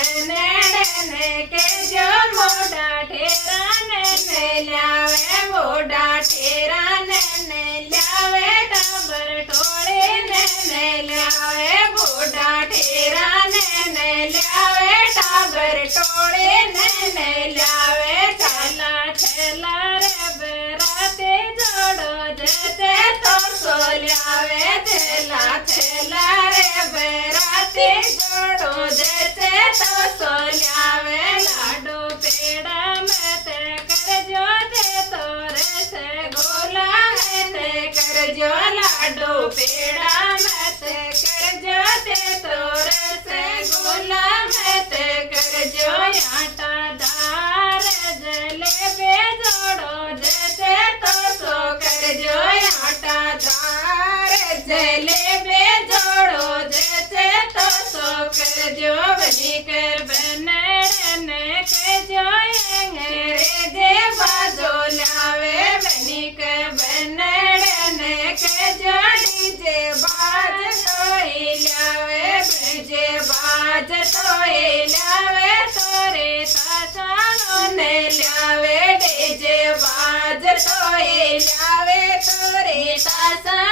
बनेड़े के जो मोड़ा ठेराने ने लावे मोड़ा ठेराने ने लावे टाबर टोले ने लावे मोड़ा ठेराने ने लावे टाबर टोले ने लावे चला ठेला रे बराते जोड़ो जते तो सो लावे थेला थेला रे बराते जोड़ो जते तो सो लावे लाडो पेड़ा मत करजो दे तोरे से गोला है ते करजो लाडो पेड़ा मत करजो दे तोरे से गोला मत करजो आटा दार जलेबे जोड़ो जते तो सो करजो आटा दार जलेबे जोड़ो जते तो सो करजो बनी कर बनड़न के जो रे देवा जो लावे बनी कर बनड़न के जो डीजे बाज तो लावे डीजे बाज तो लावे तोरे सासानो ने लावे डीजे बाज तो लावे तोरे सासा